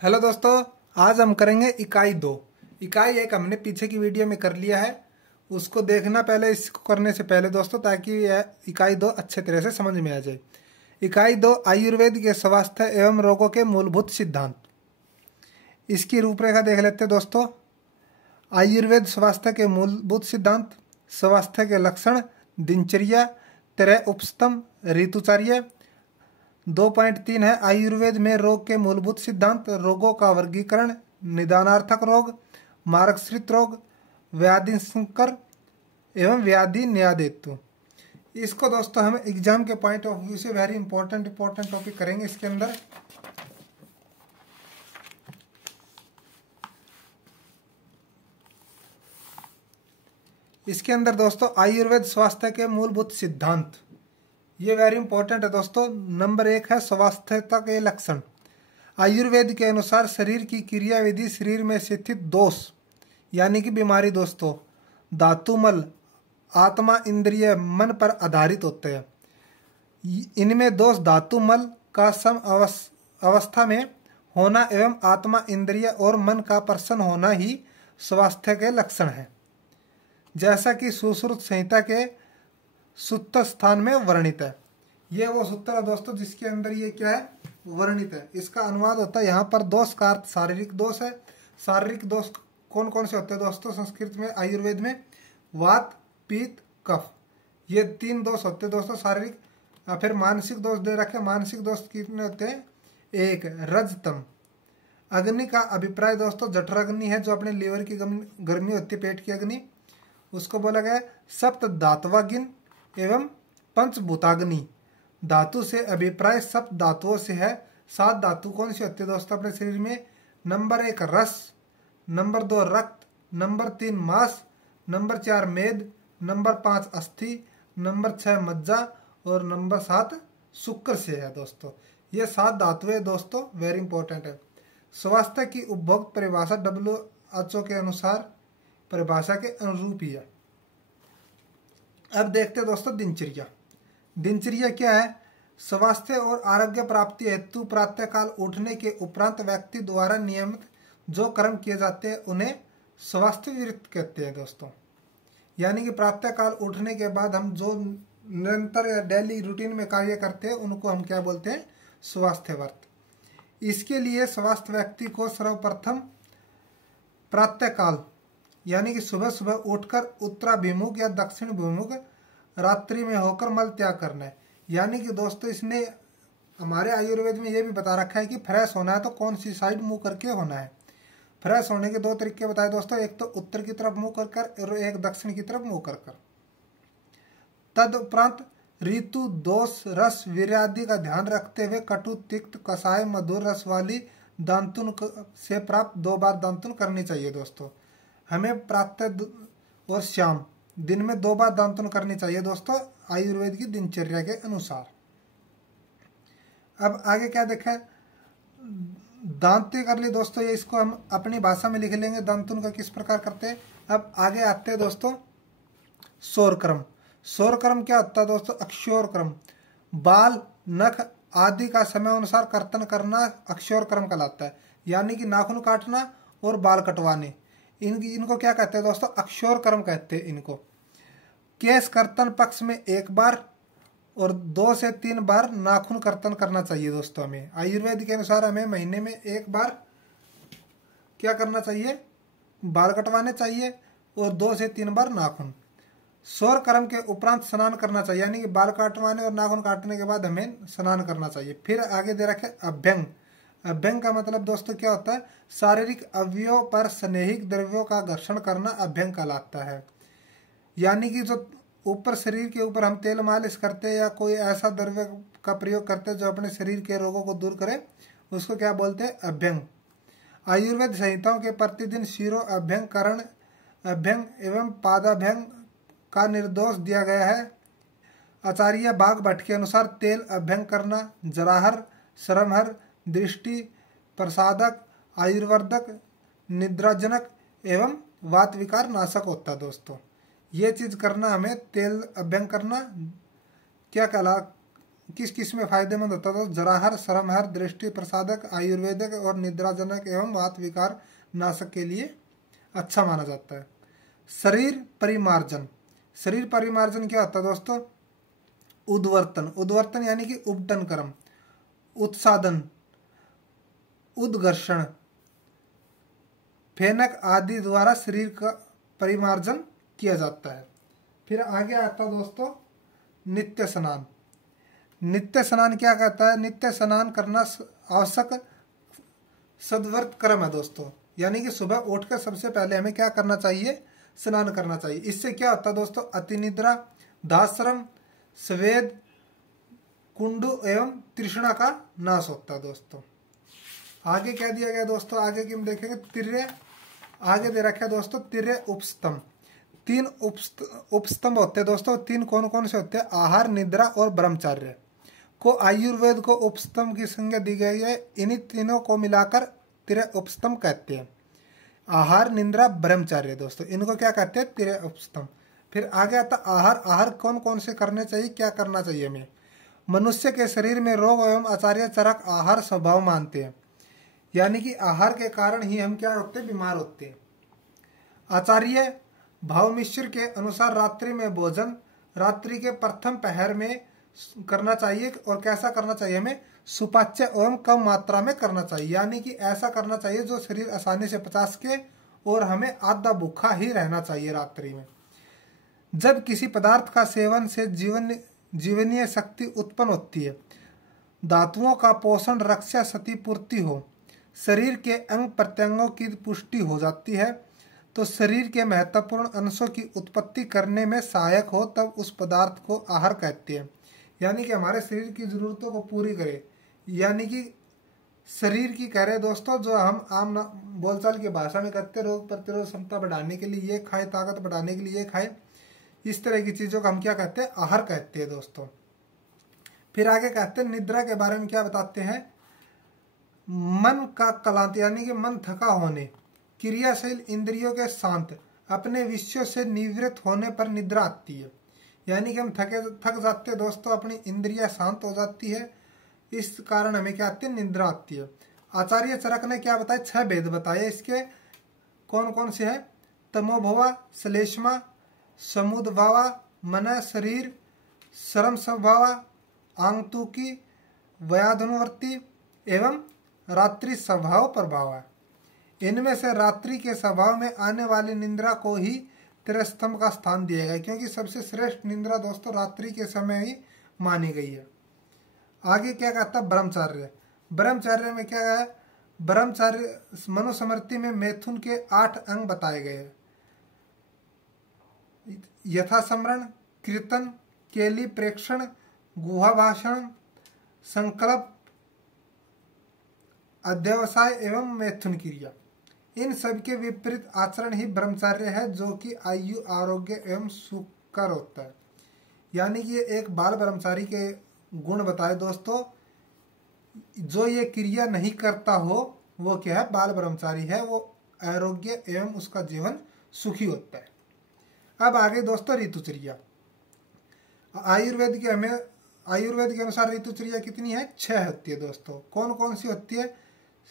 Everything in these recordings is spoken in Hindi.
हेलो दोस्तों, आज हम करेंगे इकाई 2। इकाई 1 हमने पीछे की वीडियो में कर लिया है, उसको देखना पहले इसको करने से पहले दोस्तों, ताकि यह इकाई 2 अच्छे तरह से समझ में आ जाए। इकाई 2 आयुर्वेद के स्वास्थ्य एवं रोगों के मूलभूत सिद्धांत। इसकी रूपरेखा देख लेते हैं दोस्तों। आयुर्वेद स्वास्थ्य के मूलभूत सिद्धांत, स्वास्थ्य के लक्षण, दिनचर्या, त्रय उपस्तंभ, ऋतुचर्या। 2.3 है आयुर्वेद में रोग के मूलभूत सिद्धांत, रोगों का वर्गीकरण, निदानार्थक रोग, मार्गश्रित रोग, व्याधि संकर एवं व्याधि न्यायहेतु। इसको दोस्तों हम एग्जाम के पॉइंट ऑफ व्यू से वेरी इंपॉर्टेंट टॉपिक करेंगे इसके अंदर। इसके अंदर दोस्तों आयुर्वेद स्वास्थ्य के मूलभूत सिद्धांत, ये वेरी इंपॉर्टेंट है दोस्तों। नंबर 1 है स्वास्थ्यता के लक्षण। आयुर्वेद के अनुसार शरीर की क्रियाविधि शरीर में स्थित दोष यानी कि बीमारी दोस्तों धातुमल, आत्मा, इंद्रिय, मन पर आधारित होते हैं। इनमें दोष धातुमल का सम अवस्था में होना एवं आत्मा, इंद्रिय और मन का प्रसन्न होना ही स्वास्थ्य के लक्षण है, जैसा कि सुश्रुत संहिता के सूत्र स्थान में वर्णित है। ये वो सूत्र है दोस्तों जिसके अंदर ये क्या है, वर्णित है। इसका अनुवाद होता है यहाँ पर दोष का अर्थ शारीरिक दोष है। शारीरिक दोष कौन कौन से होते हैं दोस्तों संस्कृत में, आयुर्वेद में? वात, पित्त, कफ, ये 3 दोष होते हैं दोस्तों शारीरिक। फिर मानसिक दोष दे रखे। मानसिक दोष कितने होते हैं? 1 रजतम। अग्नि का अभिप्राय दोस्तों जठराग्नि है, जो अपने लीवर की गर्मी होती है, पेट की अग्नि, उसको बोला गया। सप्त धातवाग्नि एवं पंचभूताग्नि। धातु से अभिप्राय सप्त धातुओं से है। 7 धातु कौन सी होती है दोस्तों अपने शरीर में? नंबर 1 रस, नंबर 2 रक्त, नंबर 3 मांस, नंबर 4 मेद, नंबर 5 अस्थि, नंबर 6 मज्जा और नंबर 7 शुक्र से है दोस्तों। ये 7 धातुएं दोस्तों वेरी इंपॉर्टेंट है। स्वास्थ्य की उपभोग परिभाषा WHO के अनुसार परिभाषा के अनुरूप ही है। अब देखते हैं दोस्तों दिनचर्या। दिनचर्या क्या है? स्वास्थ्य और आरोग्य प्राप्ति हेतु प्रातःकाल उठने के उपरांत व्यक्ति द्वारा नियमित जो कर्म किए जाते हैं उन्हें स्वास्थ्य व्रत कहते हैं दोस्तों। यानी कि प्रातःकाल उठने के बाद हम जो निरंतर या डेली रूटीन में कार्य करते हैं उनको हम क्या बोलते हैं? स्वास्थ्य व्रत। इसके लिए स्वास्थ्य व्यक्ति को सर्वप्रथम प्रातःकाल यानी कि सुबह सुबह उठकर उत्तराभिमुख या दक्षिणाभिमुख रात्रि में होकर मल त्याग करना है। यानी कि दोस्तों इसने हमारे आयुर्वेद में ये भी बता रखा है कि फ्रेश होना है तो कौन सी साइड मुंह करके होना है। फ्रेश होने के 2 तरीके बताए दोस्तों, एक तो उत्तर की तरफ मुंह कर और एक दक्षिण की तरफ मुंह कर। तदुपरांत ऋतु, दोष, रस, वीर्यादि का ध्यान रखते हुए कटु, तिक्त, कषाय, मधुर रस वाली दांतुन से प्राप्त 2 बार दांतुन करनी चाहिए दोस्तों। हमें प्रातः और शाम दिन में 2 बार दांतुन करनी चाहिए दोस्तों आयुर्वेद की दिनचर्या के अनुसार। अब आगे क्या देखें? दांतुन कर ली दोस्तों, ये इसको हम अपनी भाषा में लिख लेंगे दांतुन का किस प्रकार करते हैं। अब आगे आते हैं दोस्तों शौरक्रम। शौरक्रम क्या होता है दोस्तों? अक्षौरक्रम। बाल, नख आदि का समय अनुसार कर्तन करना अक्षौरक्रम कहलाता है। यानी कि नाखून काटना और बाल कटवाने, इनको क्या कहते हैं दोस्तों? अक्षौरक्रम कहते हैं इनको। केश कर्तन पक्ष में 1 बार और 2 से 3 बार नाखून कर्तन करना चाहिए दोस्तों। हमें आयुर्वेद के अनुसार हमें महीने में 1 बार क्या करना चाहिए? बाल कटवाने चाहिए और 2 से 3 बार नाखून। शौरक्रम के उपरांत स्नान करना चाहिए, यानी कि बाल काटवाने और नाखून काटने के बाद हमें स्नान करना चाहिए। फिर आगे दे रखे अभ्यंग। अभ्यंग का मतलब दोस्तों क्या होता है? शारीरिक अवयवों पर स्नेहिक द्रव्यों का घर्षण करना अभ्यंग कहलाता है। यानी कि जो ऊपर शरीर के ऊपर हम तेल मालिश करते हैं या कोई ऐसा द्रव्य का प्रयोग करते हैं जो अपने शरीर के रोगों को दूर करे, उसको क्या बोलते हैं? अभ्यंग। आयुर्वेद संहिताओं के प्रतिदिन शिरो अभ्यंग, करण अभ्यंग एवं पादाभ्यंग का निर्देश दिया गया है। आचार्य बाघ भट्ट के अनुसार तेल अभ्यंग करना जराहर, श्रमहर, दृष्टि प्रसादक, आयुर्वर्धक, निद्राजनक एवं वात विकार नाशक होता है दोस्तों। ये चीज करना, हमें तेल अभ्यंग करना क्या कहला किस किस में फायदेमंद होता है? तो जराहर, श्रमहर, दृष्टि प्रसादक, आयुर्वेदिक और निद्राजनक एवं वात विकार नाशक के लिए अच्छा माना जाता है। शरीर परिमार्जन, शरीर परिमार्जन क्या होता है दोस्तों? उद्वर्तन, उद्वर्तन यानी कि उपटन कर्म, उत्सादन, उद्घर्षण, फेनक आदि द्वारा शरीर का परिमार्जन किया जाता है। फिर आगे आता है दोस्तों नित्य स्नान। नित्य स्नान क्या कहता है? नित्य स्नान करना आवश्यक सद्व्रत कर्म है दोस्तों, यानी कि सुबह उठकर सबसे पहले हमें क्या करना चाहिए? स्नान करना चाहिए। इससे क्या होता है दोस्तों? अतिनिद्रा, दाश्रम, स्वेद, कुंडु एवं तृष्णा का नाश होता है दोस्तों। आगे क्या दिया गया दोस्तों? आगे की हम देखेंगे तिर्य, आगे दे रखा है दोस्तों तिर्य उपस्तंभ। 3 उपस्तंभ होते हैं दोस्तों। 3 कौन कौन से होते हैं? आहार, निद्रा और ब्रह्मचर्य को आयुर्वेद को उपस्तंभ की संज्ञा दी गई है। इन्हीं तीनों को मिलाकर तिर्य उपस्तंभ कहते हैं। आहार, निद्रा, ब्रह्मचर्य दोस्तों, इनको क्या कहते हैं? तिर्य उपस्तंभ। फिर आगे आता आहार। आहार कौन कौन से करने चाहिए, क्या करना चाहिए हमें? मनुष्य के शरीर में रोग एवं आचार्य चरक आहार स्वभाव मानते हैं, यानी कि आहार के कारण ही हम क्या होते हैं? बीमार होते हैं। आचार्य भाव मिश्र के अनुसार रात्रि में भोजन रात्रि के प्रथम पहर में करना चाहिए। और कैसा करना चाहिए हमें? सुपाच्य एवं कम मात्रा में करना चाहिए, यानी कि ऐसा करना चाहिए जो शरीर आसानी से पचा सके और हमें आधा भूखा ही रहना चाहिए रात्रि में। जब किसी पदार्थ का सेवन से जीवनीय शक्ति उत्पन्न होती है, धातुओं का पोषण, रक्षा, क्षतिपूर्ति हो, शरीर के अंग प्रत्यंगों की पुष्टि हो जाती है, तो शरीर के महत्वपूर्ण अंशों की उत्पत्ति करने में सहायक हो, तब उस पदार्थ को आहार कहते हैं। यानी कि हमारे शरीर की जरूरतों को पूरी करे, यानी कि शरीर की कह रहे दोस्तों, जो हम आम बोलचाल की भाषा में कहते हैं रोग प्रतिरोध क्षमता बढ़ाने के लिए ये खाए, ताकत बढ़ाने के लिए ये खाए, इस तरह की चीजों का हम क्या कहते हैं? आहार कहते हैं दोस्तों। फिर आगे कहते हैं निद्रा के बारे में क्या बताते हैं? मन का क्लांत, यानी कि मन थका होने, क्रियाशील इंद्रियों के शांत, अपने विषयों से निवृत्त होने पर निद्रा आती है। यानी कि हम थक जाते हैं दोस्तों, अपनी इंद्रियां शांत हो जाती है, इस कारण हमें क्या आती है? निद्रा आती है। आचार्य चरक ने क्या बताया? 6 भेद बताए इसके। कौन कौन से हैं? तमोभवा, श्लेष्मा, समुद्भावा, मन, शरीर, श्रम स्वभावा, आंगतुकी, व्याधनुवर्ती एवं रात्रि स्वभाव प्रभाव। इनमें से रात्रि के स्वभाव में आने वाली निद्रा को ही तिरस्तंभ का स्थान दिया गया, क्योंकि सबसे श्रेष्ठ निद्रा दोस्तों रात्रि के समय ही मानी गई है। आगे क्या कहता है? ब्रह्मचर्य। ब्रह्मचर्य में क्या है? ब्रह्मचर्य मनुस्मृति में मैथुन के 8 अंग बताए गए हैं। यथास्मरण, कीर्तन, केली प्रेक्षण, गुहा भाषण, संकल्प, अध्यवसाय एवं मैथुन क्रिया। इन सब के विपरीत आचरण ही ब्रह्मचर्य है, जो कि आयु, आरोग्य एवं सुखकर होता है। यानी कि ये एक बाल ब्रह्मचारी के गुण बताए दोस्तों। जो ये क्रिया नहीं करता हो वो क्या है? बाल ब्रह्मचारी है, वो आरोग्य एवं उसका जीवन सुखी होता है। अब आगे दोस्तों ऋतुचर्या। आयुर्वेद के अनुसार ऋतुचर्या कितनी है? 6 होती है दोस्तों। कौन कौन सी होती है?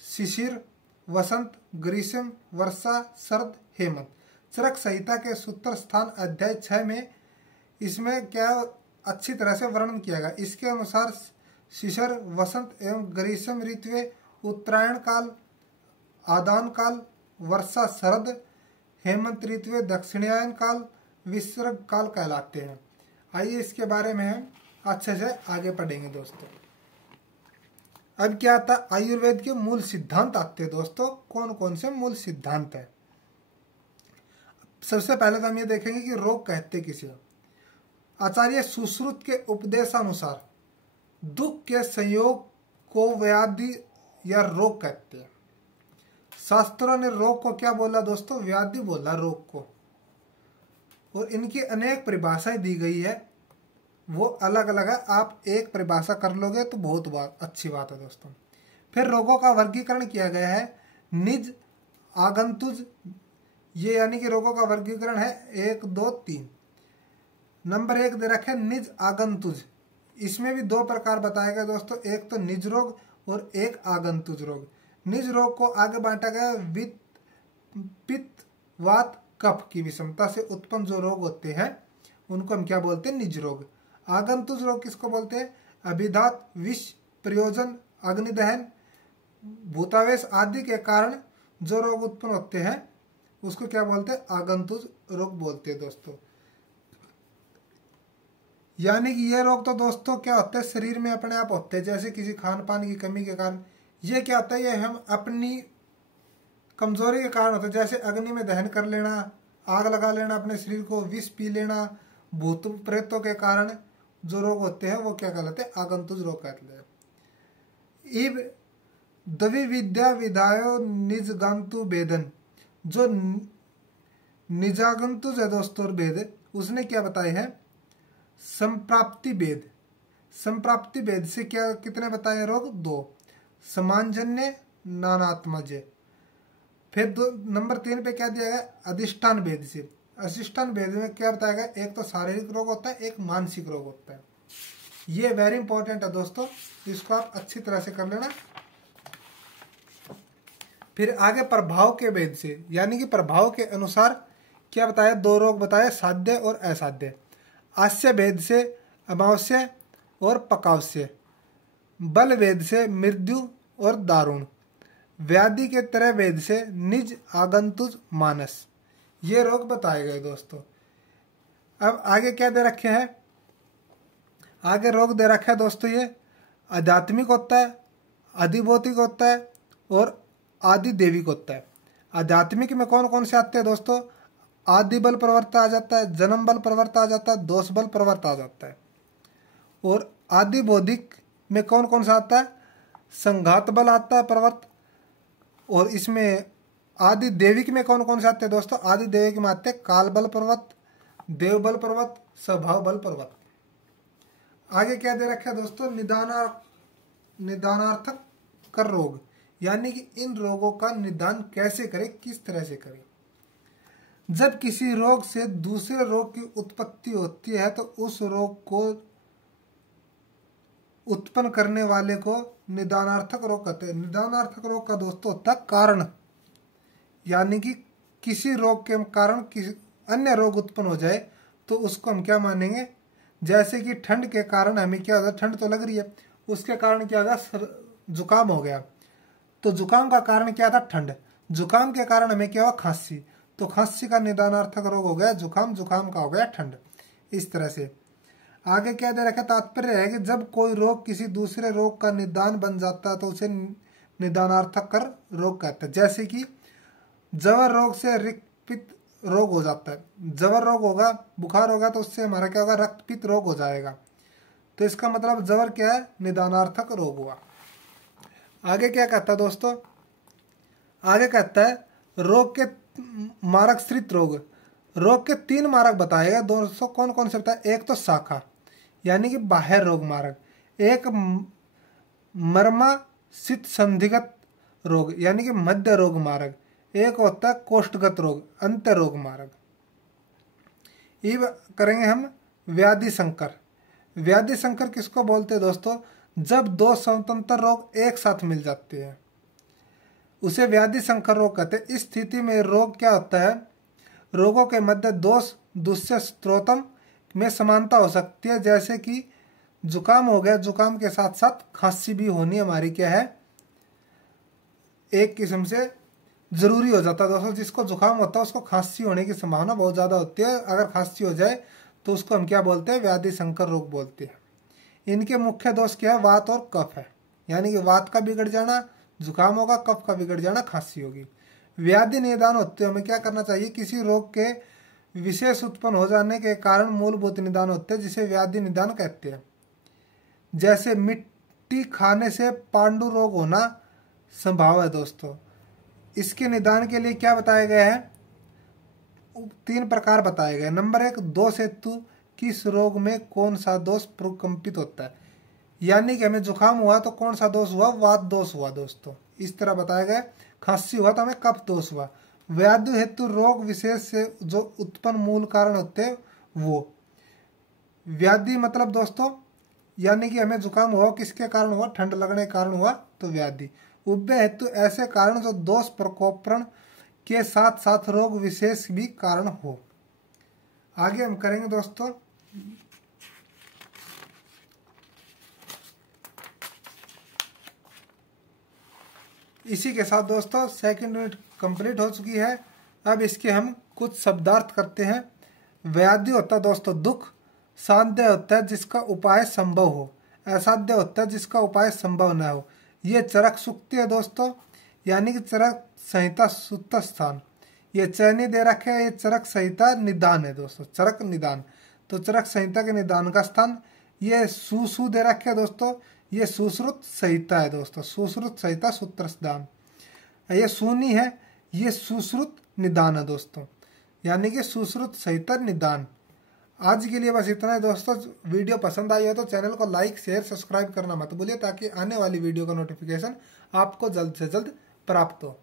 शिशिर, वसंत, ग्रीष्म, वर्षा, शरद, हेमंत। चरक संहिता के सूत्र स्थान अध्याय 6 में इसमें क्या अच्छी तरह से वर्णन किया गया। इसके अनुसार शिशिर, वसंत एवं ग्रीष्म ऋतु उत्तरायण काल, आदान काल, वर्षा शरद, हेमंत ऋतु दक्षिणायन काल, विसर्ग काल कहलाते हैं। आइए इसके बारे में हम अच्छे से आगे पढ़ेंगे दोस्तों। अब क्या आता? आयुर्वेद के मूल सिद्धांत आते हैं दोस्तों। कौन कौन से मूल सिद्धांत है? सबसे पहले तो हम ये देखेंगे कि रोग कहते किसे। आचार्य सुश्रुत के उपदेशानुसार दुख के संयोग को व्याधि या रोग कहते हैं। शास्त्रों ने रोग को क्या बोला दोस्तों? व्याधि बोला रोग को। और इनकी अनेक परिभाषाएं दी गई है, वो अलग अलग है। आप एक परिभाषा कर लोगे तो बहुत अच्छी बात है दोस्तों। फिर रोगों का वर्गीकरण किया गया है निज, आगंतुज, ये यानी कि रोगों का वर्गीकरण है 1, 2, 3। नंबर 1 दे रखे निज आगंतुज, इसमें भी दो प्रकार बताए गए दोस्तों, एक तो निज रोग और एक आगंतुज रोग। निज रोग को आगे बांटा गया पित्त वात कफ की विषमता से उत्पन्न जो रोग होते हैं उनको हम क्या बोलते हैं, निज रोग। आगंतुज रोग किसको बोलते हैं, अभिघात, विष प्रयोजन, अग्निदहन, भूतावेश आदि के कारण जो रोग उत्पन्न होते हैं उसको क्या बोलते हैं, आगंतुज रोग बोलते हैं दोस्तों। यानी कि ये रोग तो दोस्तों क्या होता है, शरीर में अपने आप होते हैं, जैसे किसी खान पान की कमी के कारण। ये क्या होता है, ये हम अपनी कमजोरी के कारण होता है, जैसे अग्नि में दहन कर लेना, आग लगा लेना अपने शरीर को, विष पी लेना, भूत प्रेतों के कारण जो रोग होते हैं वो क्या कहलाते हैं, आगंतुज रोग कहते हैं। इब दवि विद्या विधायो निजगंतु भेदन, जो निजागंतुज है दोस्तों भेद, उसने क्या बताए हैं, संप्राप्ति भेद। संप्राप्ति भेद से क्या कितने बताए रोग, 2, समानजन्य, नानात्मज। फिर नंबर 3 पे क्या दिया गया, अधिष्ठान भेद से। अधिष्ठान भेद में क्या बताया गया, एक तो शारीरिक रोग होता है, एक मानसिक रोग होता है। ये वेरी इंपॉर्टेंट है दोस्तों, इसको आप अच्छी तरह से कर लेना। फिर आगे प्रभाव के भेद से, यानी कि प्रभाव के अनुसार क्या बताया, 2 रोग बताए, साध्य और असाध्य। आस्य भेद से अमावस्या और पकावस्य, बल भेद से मृत्यु और दारुण, व्याधि के तरह भेद से निज आगंतुज मानस। ये रोग बताए गए दोस्तों। अब आगे क्या दे रखे हैं, आगे रोग दे रखा है दोस्तों, ये आध्यात्मिक होता है, अधिभौतिक होता है और आदि देविक होता है। आध्यात्मिक में कौन कौन से आते हैं दोस्तों, आदि बल प्रवृत्त आ जाता है, जन्म बल प्रवृत्त आ जाता है, दोष बल प्रवृत्त आ जाता है। और आदि बौद्धिक में कौन कौन सा आता है, संघात बल आता है प्रवृत्त। और इसमें आदि देविक में कौन कौन से आते हैं दोस्तों, आदि देविक में आते हैं काल बल प्रवृत्त, देव बल प्रवृत्त, स्वभाव बल प्रवृत्त। आगे क्या दे रखा है दोस्तों, निदानार्थक कर रोग, यानी कि इन रोगों का निदान कैसे करें, किस तरह से करें। जब किसी रोग से दूसरे रोग की उत्पत्ति होती है तो उस रोग को उत्पन्न करने वाले को निदानार्थक रोग कहते हैं। निदानार्थक रोग का दोस्तों होता है कारण, यानी कि किसी रोग के कारण किसी अन्य रोग उत्पन्न हो जाए तो उसको हम क्या मानेंगे, जैसे कि ठंड के कारण हमें क्या होगा, ठंड तो लग रही है, उसके कारण क्या होगा, जुकाम हो गया, तो जुकाम का कारण क्या था, ठंड। जुकाम के कारण हमें क्या हुआ, खांसी, तो खांसी का निदानार्थक रोग हो गया जुकाम, जुकाम का हो गया ठंड। इस तरह से आगे क्या दे रखा, तात्पर्य है कि जब कोई रोग किसी दूसरे रोग का निदान बन जाता है तो उसे निदानार्थक कर रोग कहते हैं। जैसे कि जवर रोग से रक्तपित्त रोग हो जाता है, जवर रोग होगा, बुखार होगा तो उससे हमारा क्या होगा, रक्तपित्त रोग हो जाएगा। तो इसका मतलब जवर क्या है, निदानार्थक रोग हुआ। आगे क्या कहता है दोस्तों, आगे कहता है रोग के मारक श्रित रोग। रोग के 3 मारक बताए गए दोस्तों, कौन कौन से बताए, एक तो शाखा यानी कि बाह्य रोग मारक, एक मर्माशित संधिगत रोग यानी कि मध्य रोग मार्ग, एक होता है कोष्ठगत रोग अंत्य रोग मार्ग। ये करेंगे हम व्याधि संकर। व्याधि संकर किसको बोलते हैं दोस्तों, जब 2 स्वतंत्र रोग एक साथ मिल जाते हैं उसे व्याधि संकर रोग कहते हैं। इस स्थिति में रोग क्या होता है, रोगों के मध्य दोष दुष्य स्त्रोतम में समानता हो सकती है। जैसे कि जुकाम हो गया, जुकाम के साथ साथ खांसी भी होनी हमारी क्या है, एक किस्म से जरूरी हो जाता है दोस्तों। जिसको जुकाम होता है उसको खांसी होने की संभावना बहुत ज़्यादा होती है। अगर खांसी हो जाए तो उसको हम क्या बोलते हैं, व्याधि संकर रोग बोलते हैं। इनके मुख्य दोष क्या है, वात और कफ है, यानी कि वात का बिगड़ जाना जुकाम होगा, कफ का बिगड़ जाना खांसी होगी। व्याधि निदान होते हमें क्या करना चाहिए, किसी रोग के विशेष उत्पन्न हो जाने के कारण मूलभूत निदान होते हैं जिसे व्याधि निदान कहते हैं। जैसे मिट्टी खाने से पांडु रोग होना संभव है दोस्तों। इसके निदान के लिए क्या बताया गया है, 3 प्रकार बताए गए। नंबर 1, दोष हेतु किस रोग में कौन सा दोष प्रकंपित होता है, यानी कि हमें जुकाम हुआ तो कौन सा दोष हुआ, वात दोष हुआ दोस्तों, इस तरह बताया गया। खांसी हुआ तो हमें कफ दोष हुआ। व्याधि हेतु रोग विशेष से जो उत्पन्न मूल कारण होते हैं वो व्याधि मतलब दोस्तों यानी कि हमें जुकाम हुआ किसके कारण हुआ, ठंड लगने के कारण हुआ तो व्याधि। उभय हेतु ऐसे कारण जो दोष प्रकोपण के साथ साथ रोग विशेष भी कारण हो। आगे हम करेंगे दोस्तों इसी के साथ दोस्तों सेकंड यूनिट कंप्लीट हो चुकी है। अब इसके हम कुछ शब्दार्थ करते हैं। व्याधि होता है दोस्तों दुख, साध्य होता है जिसका उपाय संभव हो, असाध्य होता है जिसका उपाय संभव न हो। ये चरक सूक्ति है दोस्तों, यानी कि चरक संहिता सूत स्थान। ये चयनी दे रखे है, ये चरक संहिता निदान है दोस्तों, चरक निदान। तो चरक संहिता के निदान का स्थान। ये सुसु दे रखे है दोस्तों, ये सुश्रुत संहिता है दोस्तों, सुश्रुत संहिता सूत्र स्थान। ये सुनी है, ये सुश्रुत निदान है दोस्तों, यानी कि सुश्रुत संहिता निदान। आज के लिए बस इतना है दोस्तों। वीडियो पसंद आई हो तो चैनल को लाइक शेयर सब्सक्राइब करना मत भूलिए, ताकि आने वाली वीडियो का नोटिफिकेशन आपको जल्द से जल्द प्राप्त हो।